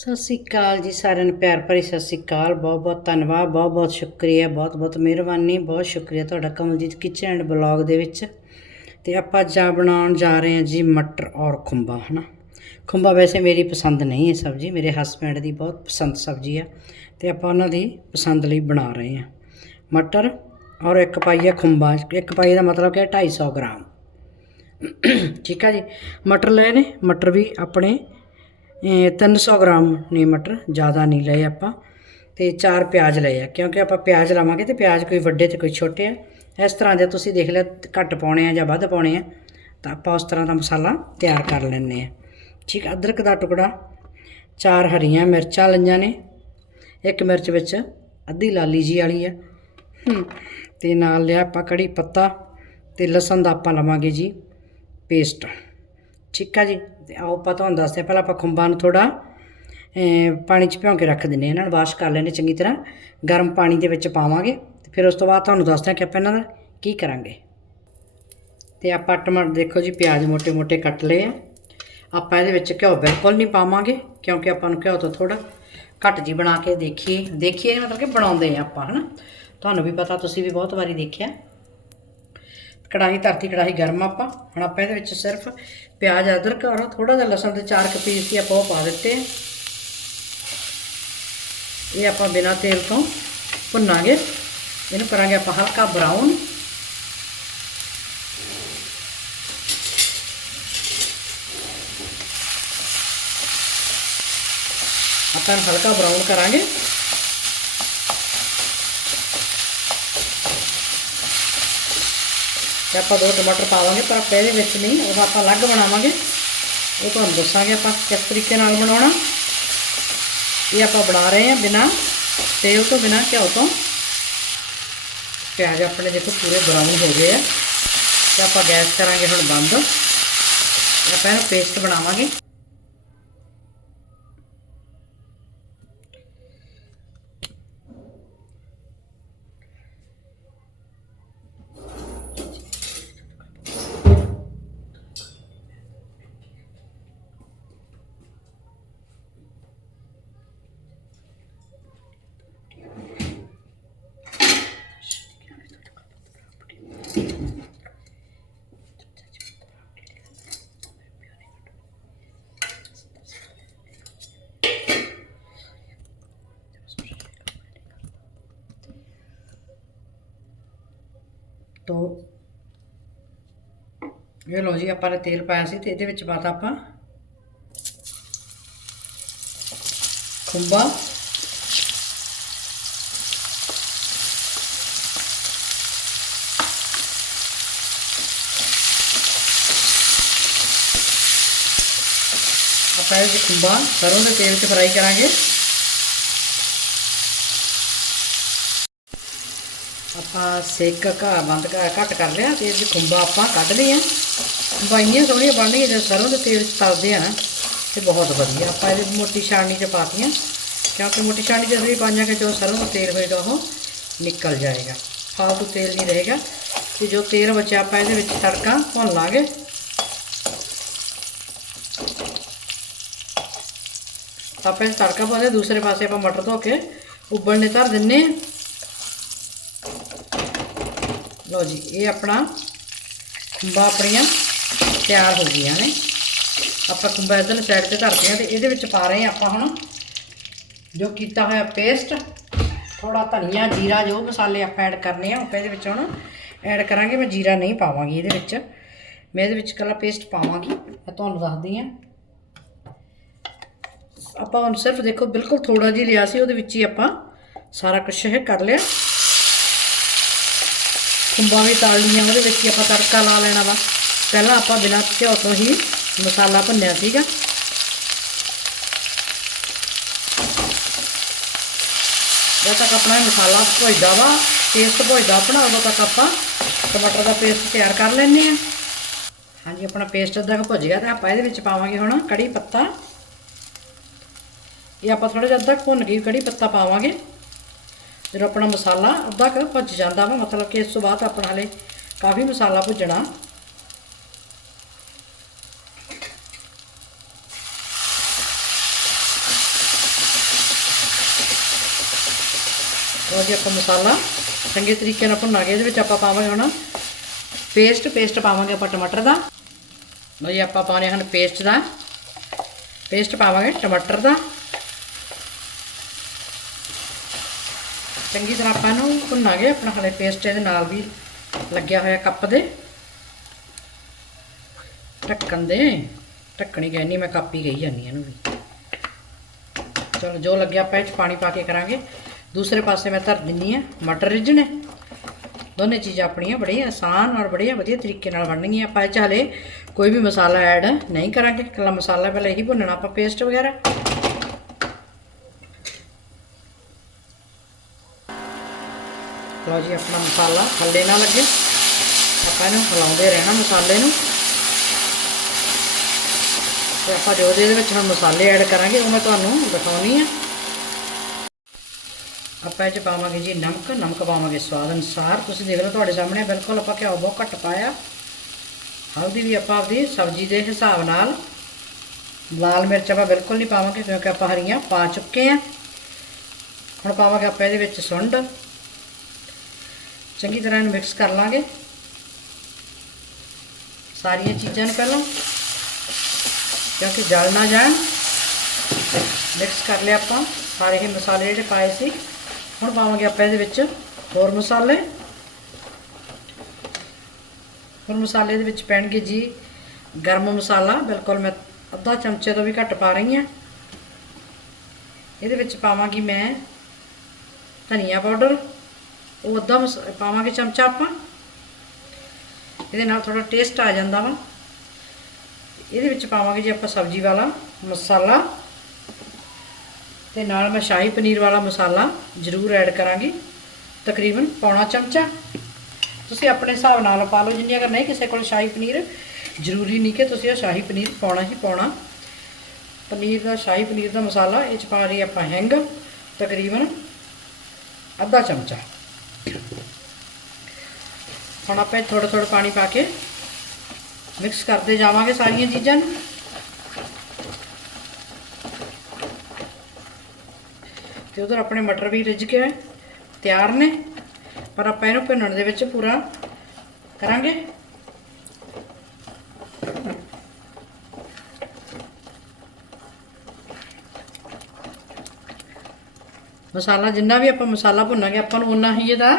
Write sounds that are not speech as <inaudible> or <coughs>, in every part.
ਸਤਿ ਸ੍ਰੀ ਅਕਾਲ ਜੀ ਸਾਰਿਆਂ ਨੂੰ, ਪਿਆਰ ਭਰੀ ਸਤਿ ਸ੍ਰੀ ਅਕਾਲ। ਬਹੁਤ ਬਹੁਤ ਧੰਨਵਾਦ, ਬਹੁਤ ਬਹੁਤ ਸ਼ੁਕਰੀਆ, ਬਹੁਤ ਬਹੁਤ ਮਿਹਰਬਾਨੀ, ਬਹੁਤ ਸ਼ੁਕਰੀਆ ਤੁਹਾਡਾ ਕਮਲਜੀਤ ਕਿਚਨ ਐਂਡ ਬਲੌਗ ਦੇ ਵਿੱਚ। ਤੇ ਆਪਾਂ ਜਾ ਬਣਾਉਣ ਜਾ ਰਹੇ ਹਾਂ ਜੀ ਮਟਰ ਔਰ ਖੁੰਬਾ ਹਨਾ? ਖੁੰਬਾ ਵੈਸੇ ਮੇਰੀ ਪਸੰਦ ਨਹੀਂ ਹੈ ਸਬਜ਼ੀ, ਮੇਰੇ ਹਸਬੈਂਡ ਦੀ ਬਹੁਤ ਪਸੰਦ ਸਬਜ਼ੀ ਆ, ਤੇ ਆਪਾਂ ਉਹਨਾਂ ਦੀ ਪਸੰਦ ਲਈ ਬਣਾ ਰਹੇ ਹਾਂ। ਮਟਰ ਔਰ ਇੱਕ ਪਾਈਆ ਖੁੰਬਾ ਇੱਕ ਪਾਈ ਦਾ ਮਤਲਬ ਕਿ 250 ਗ੍ਰਾਮ। ਠੀਕ ਆ ਜੀ? ਮਟਰ ਲਏ ਨੇ, ਮਟਰ ਵੀ ਆਪਣੇ 300 ਗ੍ਰਾਮ ਨੇ ਮਟਰ ਜ਼ਿਆਦਾ ਨਹੀਂ ਲਏ ਆਪਾਂ ਤੇ ਚਾਰ ਪਿਆਜ਼ ਲਏ ਆ ਕਿਉਂਕਿ ਆਪਾਂ ਪਿਆਜ਼ ਲਾਵਾਂਗੇ ਤੇ ਪਿਆਜ਼ ਕੋਈ ਵੱਡੇ ਤੇ ਕੋਈ ਛੋਟੇ ਆ। ਇਸ ਤਰ੍ਹਾਂ ਦੇ ਤੁਸੀਂ ਦੇਖ ਲਿਆ ਘੱਟ ਪਾਉਣੇ ਆ ਜਾਂ ਵੱਧ ਪਾਉਣੇ ਆ ਤਾਂ ਆਪਾਂ ਉਸ ਤਰ੍ਹਾਂ ਦਾ ਮਸਾਲਾ ਤਿਆਰ ਕਰ ਲੈਣੇ ਆ। ਠੀਕ ਅਦਰਕ ਦਾ ਟੁਕੜਾ ਚਾਰ ਹਰੀਆਂ ਮਿਰਚਾਂ ਲਈਆਂ ਨੇ ਇੱਕ ਮਿਰਚ ਵਿੱਚ ਅੱਧੀ ਲਾਲੀ ਜੀ ਵਾਲੀ ਆ। ਹਮ, ਤੇ ਨਾਲ ਲਿਆ ਆਪਾਂ ਕੜੀ ਪੱਤਾ ਤੇ ਲਸਣ ਦਾ ਆਪਾਂ ਲਵਾਂਗੇ ਜੀ ਪੇਸਟ। ਠੀਕ ਆ ਜੀ ਤੇ ਆਓ ਆਪਾਂ ਤੁਹਾਨੂੰ ਦੱਸਦੇ ਹਾਂ। ਪਹਿਲਾਂ ਆਪਾਂ ਖੁੰਬਾਂ ਨੂੰ ਥੋੜਾ ਪਾਣੀ 'ਚ ਭਿਉਂ ਕੇ ਰੱਖ ਦਿੰਨੇ ਇਹਨਾਂ ਨੂੰ, ਵਾਸ਼ ਕਰ ਲੈਣੇ ਚੰਗੀ ਤਰ੍ਹਾਂ। ਗਰਮ ਪਾਣੀ ਦੇ ਵਿੱਚ ਪਾਵਾਂਗੇ ਤੇ ਫਿਰ ਉਸ ਤੋਂ ਬਾਅਦ ਤੁਹਾਨੂੰ ਦੱਸਦੇ ਹਾਂ ਕਿ ਆਪਾਂ ਇਹਨਾਂ ਦਾ ਕੀ ਕਰਾਂਗੇ। ਤੇ ਆਪਾਂ ਟਮਾਟਰ ਦੇਖੋ ਜੀ, ਪਿਆਜ਼ ਮੋٹے-ਮੋٹے ਕੱਟ ਲਏ ਆ। ਆਪਾਂ ਇਹਦੇ ਵਿੱਚ ਘਿਓ ਬਿਲਕੁਲ ਨਹੀਂ ਪਾਵਾਂਗੇ, ਕਿਉਂਕਿ ਆਪਾਂ ਨੂੰ ਘਿਓ ਤੋਂ ਥੋੜਾ ਘੱਟ ਜੀ ਬਣਾ ਕੇ ਦੇਖੀਏ। ਦੇਖੀਏ, ਮਤਲਬ ਕਿ ਬਣਾਉਂਦੇ ਆ ਆਪਾਂ, ਹਨਾ? ਤੁਹਾਨੂੰ ਵੀ ਪਤਾ, ਤੁਸੀਂ ਵੀ ਬਹੁਤ ਵਾਰੀ ਦੇਖਿਆ। ਕੜਾਹੀ, ਧਰਤੀ ਕੜਾਹੀ ਗਰਮ ਆਪਾਂ। ਹੁਣ ਆਪਾਂ ਇਹਦੇ ਵਿੱਚ ਸਿਰਫ ਪਿਆਜ਼, ਅਦਰਕ ਔਰ ਥੋੜਾ ਜਿਹਾ ਲਸਣ ਦੇ ਚਾਰ ਕੁ ਪੀਸ ਸੀ ਆਪਾਂ ਉਹ ਪਾ ਦਿੱਤੇ ਇਹ ਆਪਾਂ ਬਿਨਾਂ ਤੇਲ ਤੋਂ ਭੁੰਨਾਂਗੇ। ਇਹਨੂੰ ਕਰਾਂਗੇ ਆਪਾਂ ਹਲਕਾ ਬਰਾਊਨ। ਆਪਾਂ ਹਲਕਾ ਬਰਾਊਨ ਕਰਾਂਗੇ। ਤੇ ਆਪਾਂ ਦੋ ਟਮਾਟਰ ਪਾਵਾਂਗੇ ਪਰ ਆਪਾਂ ਇਹਦੇ ਵਿੱਚ ਨਹੀਂ, ਉਹ ਆਪਾਂ ਅਲੱਗ ਬਣਾਵਾਂਗੇ। ਉਹ ਤੁਹਾਨੂੰ ਦੱਸਾਂਗੇ ਆਪਾਂ ਕਿਸ ਤਰੀਕੇ ਨਾਲ ਬਣਾਉਣਾ। ਇਹ ਆਪਾਂ ਬਣਾ ਰਹੇ ਹਾਂ ਬਿਨਾ ਤੇਲ ਤੋਂ, ਬਿਨਾ ਘਿਓ ਤੋਂ। ਪਿਆਜ਼ ਆਪਣੇ ਦੇਖੋ ਪੂਰੇ ਬਰਾਊਨ ਹੋ ਗਏ ਆ। ਤੇ ਆਪਾਂ ਗੈਸ ਕਰਾਂਗੇ ਹੁਣ ਬੰਦ। ਆਪਾਂ ਇਹਨੂੰ ਪੇਸਟ ਬਣਾਵਾਂਗੇ ਤੋ ਇਹ ਲੋ ਜੀ, ਆਪਾਂ ਨੇ ਤੇਲ ਪਾਇਆ ਸੀ ਤੇ ਇਹਦੇ ਵਿੱਚ ਪਾਤਾ ਆਪਾਂ ਖੁੰਬਾ। ਆਪਾਂ ਇਹ ਖੁੰਬਾ, ਸਰੋਂ ਦੇ ਤੇਲ 'ਚ ਫਰਾਈ ਕਰਾਂਗੇ। ਆਪਾਂ ਸੇਕ ਘਾਹ ਬੰਦ ਕਰ ਘੱਟ ਕਰ ਲਿਆ ਤੇ ਇਹ ਖੁੰਬਾ ਆਪਾਂ ਕੱਢ ਲਿਆ ਬਾਈਆਂ ਸੋਹਣੀਆਂ ਬਣ ਗਈਆਂ ਜਦੋਂ ਸਰੋਂ ਦੇ ਤੇਲ 'ਚ ਤਲਦੇ ਆ ਨਾ, ਤੇ ਬਹੁਤ ਵਧੀਆ। ਆਪਾਂ ਇਹਦੇ ਮੋਟੀ ਛਾਣਨੀ 'ਚ ਪਾਤੀਆਂ ਕਿਉਂਕਿ ਮੋਟੀ ਛਾਣਨੀ 'ਚ ਅਸੀਂ ਪਾਈਆਂ ਕਿ ਜੋ ਸਰੋਂ ਦਾ ਤੇਲ ਹੋਏਗਾ ਉਹ ਨਿਕਲ ਜਾਏਗਾ। ਫਾਲਤੂ ਤੇਲ ਨਹੀਂ ਰਹੇਗਾ। ਤੇ ਜੋ ਤੇਲ ਬਚਿਆ ਆਪਾਂ ਇਹਦੇ ਵਿੱਚ ਤੜਕਾ ਭੁੰਨ ਲਾਂਗੇ। ਆਪਾਂ ਇਹ ਤੜਕਾ ਪਾਉਂਦੇ ਦੂਸਰੇ ਪਾਸੇ ਆਪਾਂ ਮਟਰ ਧੋ ਕੇ ਉਬਲਣੇ ਧਰ ਦਿੰਨੇ ਆ ਲਓ ਜੀ, ਇਹ ਆਪਣਾ ਖੁੰਬਾ ਆਪਣੀਆਂ ਤਿਆਰ ਹੋ ਗਈਆਂ ਨੇ। ਆਪਾਂ ਖੁੰਬਾ ਇਧਰ ਸਾਈਡ ਤੇ ਧਰਦੇ ਆ ਤੇ ਇਹਦੇ ਵਿੱਚ ਪਾ ਰਹੇ ਆ ਆਪਾਂ ਹੁਣ ਜੋ ਕੀਤਾ ਹੋਇਆ ਪੇਸਟ ਥੋੜਾ ਧਨੀਆ, ਜੀਰਾ, ਜੋ ਮਸਾਲੇ ਆਪਾਂ ਐਡ ਕਰਨੇ ਆ, ਆਪਾਂ ਇਹਦੇ ਵਿੱਚ ਹੁਣ ਐਡ ਕਰਾਂਗੇ। ਮੈਂ ਜੀਰਾ ਨਹੀਂ ਪਾਵਾਂਗੀ ਇਹਦੇ ਵਿੱਚ। ਮੈਂ ਇਹਦੇ ਵਿੱਚ ਕੱਲਾ ਪੇਸਟ ਪਾਵਾਂਗੀ। ਮੈਂ ਤੁਹਾਨੂੰ ਦੱਸਦੀ ਆ ਆਪਾਂ ਹੁਣ ਸਿਰਫ ਦੇਖੋ, ਬਿਲਕੁਲ ਥੋੜਾ ਜਿਹਾ ਲਿਆ ਸੀ, ਉਹਦੇ ਵਿੱਚ ਹੀ ਆਪਾਂ ਸਾਰਾ ਕੁਝ ਇਹ ਕਰ ਲਿਆ। ਖੁੰਬਾਂ ਵੀ ਤਲ ਲਈਆਂ, ਉਹਦੇ ਵਿੱਚ ਹੀ ਆਪਾਂ ਤੜਕਾ ਲਾ ਲੈਣਾ ਵਾ। ਪਹਿਲਾਂ ਆਪਾਂ ਬਿਨਾਂ ਘਿਓ ਤੋਂ ਹੀ ਮਸਾਲਾ ਭੁੰਨਿਆ ਸੀਗਾ। ਜਦ ਤੱਕ ਆਪਣਾ ਮਸਾਲਾ ਭੁੱਜਦਾ ਵਾ ਪੇਸਟ ਭੁੱਜਦਾ ਆਪਣਾ, ਉਦੋਂ ਤੱਕ ਆਪਾਂ ਟਮਾਟਰ ਦਾ ਪੇਸਟ ਤਿਆਰ ਕਰ ਲੈਂਦੇ ਆ ਹਾਂਜੀ, ਆਪਣਾ ਪੇਸਟ ਅੱਧਾ ਕੁ ਭੁੱਜ ਗਿਆ ਤੇ ਆਪਾਂ ਇਹਦੇ ਵਿੱਚ ਪਾਵਾਂਗੇ ਹੁਣ ਕੜੀ ਪੱਤਾ। ਇਹ ਆਪਾਂ ਥੋੜਾ ਜਿਹਾ ਅੱਧਾ ਕੁ ਭੁੰਨ ਕੇ ਕੜੀ ਪੱਤਾ ਪਾਵਾਂਗੇ। ਜਦੋਂ ਆਪਣਾ ਮਸਾਲਾ ਅੱਧਾ ਕੁ ਭੱਜ ਜਾਂਦਾ ਵਾ, ਮਤਲਬ ਕਿ ਇਸ ਤੋਂ ਬਾਅਦ ਆਪਣਾ ਹਲੇ ਕਾਫੀ ਮਸਾਲਾ ਭੁੱਜਣਾ। ਲਓ ਜੀ, ਆਪਾਂ ਮਸਾਲਾ ਚੰਗੇ ਤਰੀਕੇ ਨਾਲ ਭੁੰਨਾਂਗੇ ਇਹਦੇ ਵਿੱਚ ਆਪਾਂ ਪਾਵਾਂਗੇ ਹੁਣ ਪੇਸਟ ਪੇਸਟ ਪਾਵਾਂਗੇ ਆਪਾਂ ਟਮਾਟਰ ਦਾ। ਲਓ ਜੀ, ਆਪਾਂ ਪਾਉਣੇ ਹਨ ਪੇਸਟ ਦਾ। ਪੇਸਟ ਪਾਵਾਂਗੇ ਟਮਾਟਰ ਦਾ। ਚੰਗੀ ਤਰ੍ਹਾਂ ਆਪਾਂ ਇਹਨੂੰ ਭੁੰਨਾਂਗੇ, ਆਪਣਾ ਹਲੇ ਪੇਸਟ ਇਹਦੇ ਨਾਲ ਵੀ ਲੱਗਿਆ ਹੋਇਆ ਕੱਪ ਦੇ। ਢੱਕਣ ਦੇ। ਢੱਕਣੀ ਗਈ ਨਹੀਂ, ਮੈਂ ਕੱਪ ਹੀ ਗਈ ਜਾਂਦੀ ਇਹਨੂੰ ਵੀ। ਚਲੋ, ਜੋ ਲੱਗਿਆ ਆਪਾਂ ਇਹ 'ਚ ਪਾਣੀ ਪਾ ਕੇ ਕਰਾਂਗੇ। ਦੂਸਰੇ ਪਾਸੇ ਮੈਂ ਧਰ ਦਿੰਨੀ ਆ ਮਟਰ ਰਿੱਝਣੇ ਦੋਨੇ ਚੀਜ਼ਾਂ ਆਪਣੀਆਂ ਬੜੀ ਆਸਾਨ ਔਰ ਬੜੀ ਵਧੀਆ ਤਰੀਕੇ ਨਾਲ ਬਣਨਗੀਆਂ ਆਪਾਂ ਇਹ 'ਚ ਹਲੇ। ਕੋਈ ਵੀ ਮਸਾਲਾ ਐਡ ਨਹੀਂ ਕਰਾਂਗੇ। ਇਕੱਲਾ ਮਸਾਲਾ ਪਹਿਲਾਂ ਇਹੀ ਭੁੰਨਣਾ ਆਪਾਂ ਪੇਸਟ ਵਗੈਰਾ। ਲਓ ਜੀ, ਆਪਣਾ ਮਸਾਲਾ ਥੱਲੇ ਨਾ ਲੱਗੇ। ਆਪਾਂ ਇਹਨੂੰ ਹਿਲਾਉਂਦੇ ਰਹਿਣਾ ਮਸਾਲੇ ਨੂੰ। ਤੇ ਆਪਾਂ ਜੋ ਇਹਦੇ ਵਿੱਚ ਹੁਣ ਮਸਾਲੇ ਐਡ ਕਰਾਂਗੇ, ਉਹ ਮੈਂ ਤੁਹਾਨੂੰ ਦਿਖਾਉਣੀ ਆ। ਆਪਾਂ ਇਹ ਚ ਪਾਵਾਂਗੇ ਜੀ ਨਮਕ। ਨਮਕ ਪਾਵਾਂਗੇ ਸਵਾਦ ਅਨੁਸਾਰ। ਤੁਸੀਂ ਦੇਖ ਲਓ ਤੁਹਾਡੇ ਸਾਹਮਣੇ ਬਿਲਕੁਲ ਆਪਾਂ ਘਿਓ ਬਹੁਤ ਘੱਟ ਪਾਇਆ। ਹਲਦੀ ਵੀ ਆਪਾਂ ਆਪਦੀ ਸਬਜ਼ੀ ਦੇ ਹਿਸਾਬ ਨਾਲ ਲਾਲ ਮਿਰਚ ਆਪਾਂ ਬਿਲਕੁਲ ਨਹੀਂ ਪਾਵਾਂਗੇ, ਕਿਉਂਕਿ ਆਪਾਂ ਹਰੀਆਂ ਪਾ ਚੁੱਕੇ ਆ। ਹੁਣ ਪਾਵਾਂਗੇ ਆਪਾਂ ਇਹਦੇ ਵਿੱਚ ਸੁੰਡ। ਚੰਗੀ ਤਰ੍ਹਾਂ ਇਹਨੂੰ ਮਿਕਸ ਕਰ ਲਾਂਗੇ। ਸਾਰੀਆਂ ਚੀਜ਼ਾਂ ਨੂੰ ਪਹਿਲਾਂ ਕਿਉਂਕਿ ਜਲ ਨਾ ਜਾਣ ਮਿਕਸ ਕਰ ਲਿਆ ਆਪਾਂ। ਸਾਰੇ ਹੀ ਮਸਾਲੇ ਜਿਹੜੇ ਪਾਏ ਸੀ, ਹੁਣ ਪਾਵਾਂਗੇ ਆਪਾਂ ਇਹਦੇ ਵਿੱਚ ਹੋਰ ਮਸਾਲੇ। ਹੋਰ ਮਸਾਲੇ ਦੇ ਵਿੱਚ ਪੈਣਗੇ ਜੀ ਗਰਮ ਮਸਾਲਾ। ਬਿਲਕੁਲ ਮੈਂ ਅੱਧਾ ਚਮਚੇ ਤੋਂ ਵੀ ਘੱਟ ਪਾ ਰਹੀ ਹਾਂ। ਇਹਦੇ ਵਿੱਚ ਪਾਵਾਂਗੀ ਮੈਂ ਧਨੀਆ ਪਾਊਡਰ। ਉਹ ਅੱਧਾ ਮਸ- ਪਾਵਾਂਗੇ ਚਮਚਾ ਆਪਾਂ। ਇਹਦੇ ਨਾਲ ਥੋੜਾ ਟੇਸਟ ਆ ਜਾਂਦਾ ਵਾ। ਇਹਦੇ ਵਿੱਚ ਪਾਵਾਂਗੇ ਜੀ ਆਪਾਂ ਸਬਜ਼ੀ ਵਾਲਾ ਮਸਾਲਾ। ਤੇ ਨਾਲ ਮੈਂ ਸ਼ਾਹੀ ਪਨੀਰ ਵਾਲਾ ਮਸਾਲਾ ਜ਼ਰੂਰ ਐਡ ਕਰਾਂਗੀ। ਤਕਰੀਬਨ ਪੌਣਾ ਚਮਚਾ। ਤੁਸੀਂ ਆਪਣੇ ਹਿਸਾਬ ਨਾਲ ਪਾ ਲਓ, ਜਿੰਨੀ ਅਗਰ ਨਹੀਂ ਕਿਸੇ ਕੋਲ ਸ਼ਾਹੀ ਪਨੀਰ, ਜ਼ਰੂਰੀ ਨਹੀਂ ਕਿ ਤੁਸੀਂ ਉਹ ਸ਼ਾਹੀ ਪਨੀਰ ਪਾਉਣਾ ਹੀ ਪਾਉਣਾ। ਪਨੀਰ ਦਾ, ਸ਼ਾਹੀ ਪਨੀਰ ਦਾ ਮਸਾਲਾ, ਇਹ ਚ ਪਾ ਰਹੀ ਆਪਾਂ ਹਿੰਗ, ਤਕਰੀਬਨ ਅੱਧਾ ਚਮਚਾ। ਹੁਣ ਆਪਾਂ ਥੋੜਾ ਥੋੜਾ ਪਾਣੀ ਪਾ ਕੇ ਮਿਕਸ ਕਰਦੇ ਜਾਵਾਂਗੇ ਸਾਰੀਆਂ ਚੀਜ਼ਾਂ ਨੂੰ। ਤੇ ਉਧਰ ਆਪਣੇ ਮਟਰ ਵੀ ਰਿੱਝ ਕੇ ਤਿਆਰ ਨੇ, ਪਰ ਆਪਾਂ ਇਹਨੂੰ ਭੁੰਨਣ ਦੇ ਵਿੱਚ ਪੂਰਾ ਕਰਾਂਗੇ। ਮਸਾਲਾ ਜਿੰਨਾ ਵੀ ਆਪਾਂ ਮਸਾਲਾ ਭੁੰਨਾਂਗੇ, ਆਪਾਂ ਨੂੰ ਉਨਾ ਹੀ ਇਹਦਾ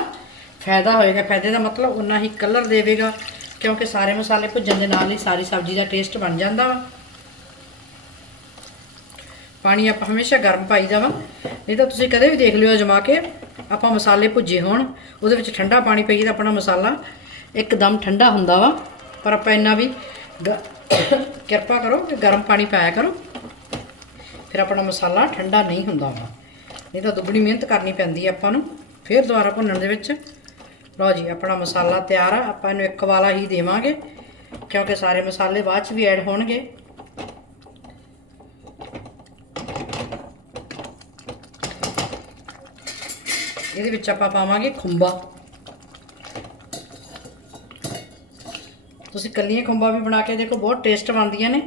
ਫਾਇਦਾ ਹੋਏਗਾ। ਫਾਇਦੇ ਦਾ ਮਤਲਬ ਉਨਾ ਹੀ ਕਲਰ ਦੇਵੇਗਾ, ਕਿਉਂਕਿ ਸਾਰੇ ਮਸਾਲੇ ਭੁੱਜਣ ਦੇ ਨਾਲ ਹੀ ਸਾਰੀ ਸਬਜ਼ੀ ਦਾ ਟੇਸਟ ਬਣ ਜਾਂਦਾ ਵਾ। ਪਾਣੀ ਆਪਾਂ ਹਮੇਸ਼ਾ ਗਰਮ ਪਾਈਦਾ ਵਾ ਨਹੀਂ ਤਾਂ ਤੁਸੀਂ ਕਦੇ ਵੀ ਦੇਖ ਲਿਓ ਜਮਾ ਕੇ, ਆਪਾਂ ਮਸਾਲੇ ਭੁੱਜੇ ਹੋਣ, ਉਹਦੇ ਵਿੱਚ ਠੰਡਾ ਪਾਣੀ ਪਈ ਤਾਂ ਆਪਣਾ ਮਸਾਲਾ, ਇੱਕਦਮ ਠੰਡਾ ਹੁੰਦਾ ਵਾ। ਪਰ ਆਪਾਂ ਇੰਨਾ ਵੀ ਗ- <coughs> ਕਿਰਪਾ ਕਰੋ ਕਿ ਗਰਮ ਪਾਣੀ ਪਾਇਆ ਕਰੋ, ਫਿਰ ਆਪਣਾ ਮਸਾਲਾ ਠੰਡਾ ਨਹੀਂ ਹੁੰਦਾ ਵਾ। ਨਹੀਂ ਤਾਂ ਦੁੱਗਣੀ ਮਿਹਨਤ ਕਰਨੀ ਪੈਂਦੀ ਹੈ ਆਪਾਂ ਨੂੰ। ਫਿਰ ਦੁਬਾਰਾ ਭੁੰਨਣ ਦੇ ਵਿੱਚ। ਲਓ ਜੀ, ਆਪਣਾ ਮਸਾਲਾ ਤਿਆਰ ਆ। ਆਪਾਂ ਇਹਨੂੰ ਇੱਕ ਵਾਲਾ ਹੀ ਦੇਵਾਂਗੇ, ਕਿਉਂਕਿ ਸਾਰੇ ਮਸਾਲੇ ਬਾਅਦ ਚ ਵੀ ਐਡ ਹੋਣਗੇ। ਇਹਦੇ ਵਿੱਚ ਆਪਾਂ ਪਾਵਾਂਗੇ ਖੁੰਬਾ। ਤੁਸੀਂ ਕੱਲੀਆਂ ਖੁੰਬਾ ਵੀ ਬਣਾ ਕੇ ਦੇਖੋ, ਬਹੁਤ ਟੇਸਟ ਬਣਦੀਆਂ ਨੇ।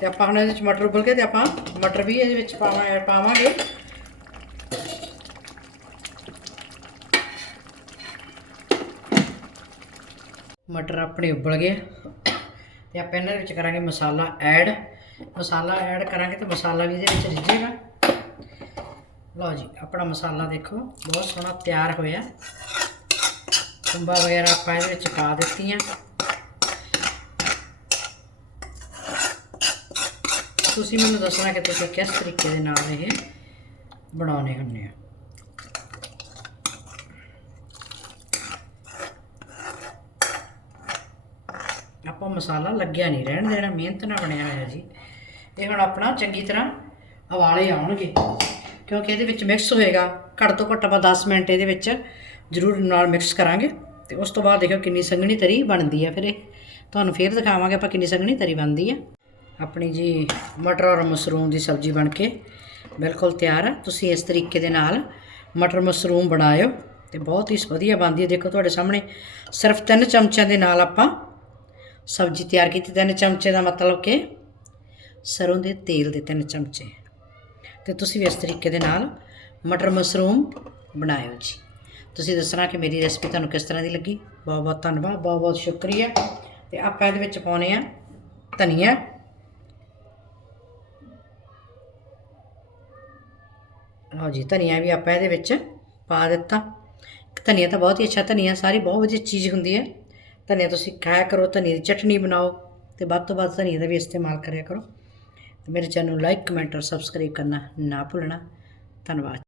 ਤੇ ਆਪਾਂ ਹੁਣ ਇਹਦੇ ਵਿੱਚ ਮਟਰ ਉਬਲ ਕੇ ਤੇ ਆਪਾਂ ਮਟਰ ਵੀ ਇਹਦੇ ਵਿੱਚ ਪਾਵਾਂ, ਐਡ ਪਾਵਾਂਗੇ। ਮਟਰ ਆਪਣੇ ਉਬਲ ਗਏ। ਤੇ ਆਪਾਂ ਇਹਨਾਂ ਦੇ ਵਿੱਚ ਕਰਾਂਗੇ ਮਸਾਲਾ ਐਡ। ਮਸਾਲਾ ਐਡ ਕਰਾਂਗੇ ਤੇ ਮਸਾਲਾ ਵੀ ਇਹਦੇ ਵਿੱਚ ਰਿੱਝੇਗਾ। ਲਓ ਜੀ, ਆਪਣਾ ਮਸਾਲਾ ਦੇਖੋ, ਬਹੁਤ ਸੋਹਣਾ ਤਿਆਰ ਹੋਇਆ। ਖੁੰਬਾ ਵਗੈਰਾ ਆਪਾਂ ਇਹਦੇ ਵਿੱਚ ਪਾ ਦਿੱਤੀਆਂ। ਤੁਸੀਂ ਮੈਨੂੰ ਦੱਸਣਾ ਕਿ ਤੁਸੀਂ ਕਿਸ ਤਰੀਕੇ ਦੇ ਨਾਲ ਇਹ ਬਣਾਉਣੇ ਹੁੰਦੇ ਆ? ਆਪਾਂ ਮਸਾਲਾ ਲੱਗਿਆ ਨਹੀਂ, ਰਹਿਣ ਦੇਣਾ, ਮਿਹਨਤ ਨਾਲ ਬਣਿਆ ਹੋਇਆ ਜੀ। ਇਹ ਹੁਣ ਆਪਣਾ ਚੰਗੀ ਤਰ੍ਹਾਂ ਉਬਾਲੇ ਆਉਣਗੇ, ਕਿਉਂਕਿ ਇਹਦੇ ਵਿੱਚ ਮਿਕਸ ਹੋਏਗਾ। ਘੱਟ ਤੋਂ ਘੱਟ ਆਪਾਂ 10 ਮਿੰਟ ਇਹਦੇ ਵਿੱਚ ਜ਼ਰੂਰ ਨਾਲ ਮਿਕਸ ਕਰਾਂਗੇ। ਤੇ ਉਸ ਤੋਂ ਬਾਅਦ ਦੇਖੋ ਕਿੰਨੀ ਸੰਘਣੀ ਤਰੀ ਬਣਦੀ ਆ। ਫਿਰ ਇਹ ਤੁਹਾਨੂੰ ਫੇਰ ਦਿਖਾਵਾਂਗੇ ਆਪਾਂ ਕਿੰਨੀ ਸੰਘਣੀ ਤਰੀ ਬਣਦੀ ਆ। ਆਪਣੀ ਜੀ ਮਟਰ ਔਰ ਮਸ਼ਰੂਮ ਦੀ ਸਬਜ਼ੀ ਬਣ ਕੇ ਬਿਲਕੁਲ ਤਿਆਰ ਹੈ ਤੁਸੀਂ ਇਸ ਤਰੀਕੇ ਦੇ ਨਾਲ ਮਟਰ ਮਸ਼ਰੂਮ ਬਣਾਇਓ ਤੇ ਬਹੁਤ ਹੀ ਵਧੀਆ ਬਣਦੀ ਹੈ। ਦੇਖੋ ਤੁਹਾਡੇ ਸਾਹਮਣੇ ਸਿਰਫ ਤਿੰਨ ਚਮਚਿਆਂ ਦੇ ਨਾਲ ਆਪਾਂ ਸਬਜ਼ੀ ਤਿਆਰ ਕੀਤੀ। ਤਿੰਨ ਚਮਚੇ ਦਾ ਮਤਲਬ ਕਿ ਸਰੋਂ ਦੇ ਤੇਲ ਦੇ ਤਿੰਨ ਚਮਚੇ। ਤੇ ਤੁਸੀਂ ਵੀ ਇਸ ਤਰੀਕੇ ਦੇ ਨਾਲ ਮਟਰ ਮਸ਼ਰੂਮ ਬਣਾਇਓ ਜੀ। ਤੁਸੀਂ ਦੱਸਣਾ ਕਿ ਮੇਰੀ ਰੈਸਪੀ ਤੁਹਾਨੂੰ ਕਿਸ ਤਰ੍ਹਾਂ ਦੀ ਲੱਗੀ? ਬਹੁਤ ਬਹੁਤ ਧੰਨਵਾਦ, ਬਹੁਤ ਬਹੁਤ ਸ਼ੁਕਰੀਆ। ਤੇ ਆਪਾਂ ਇਹਦੇ ਵਿੱਚ ਪਾਉਣੇ ਆ ਧਨੀਆ। ਲਓ ਜੀ, ਧਨੀਆ ਵੀ ਆਪਾਂ ਇਹਦੇ ਵਿੱਚ ਪਾ ਦਿੱਤਾ। ਧਨੀਆ ਤਾਂ ਬਹੁਤ ਹੀ ਅੱਛਾ ਧਨੀਆ, ਸਾਰੀ ਬਹੁਤ ਵਧੀਆ ਚੀਜ਼ ਹੁੰਦੀ ਹੈ। ਧਨੀਆ ਤੁਸੀਂ ਖਾਇਆ ਕਰੋ ਧਨੀਆ ਦੀ ਚਟਨੀ ਬਣਾਓ ਤੇ ਵੱਧ ਤੋਂ ਵੱਧ ਧਨੀਆ ਦਾ ਵੀ ਇਸਤੇਮਾਲ ਕਰਿਆ ਕਰੋ। ਮੇਰੇ ਚੈਨਲ ਨੂੰ ਲਾਈਕ, ਕਮੈਂਟ ਔਰ ਸਬਸਕ੍ਰਾਈਬ ਕਰਨਾ ਨਾ ਭੁੱਲਣਾ। ਧੰਨਵਾਦ।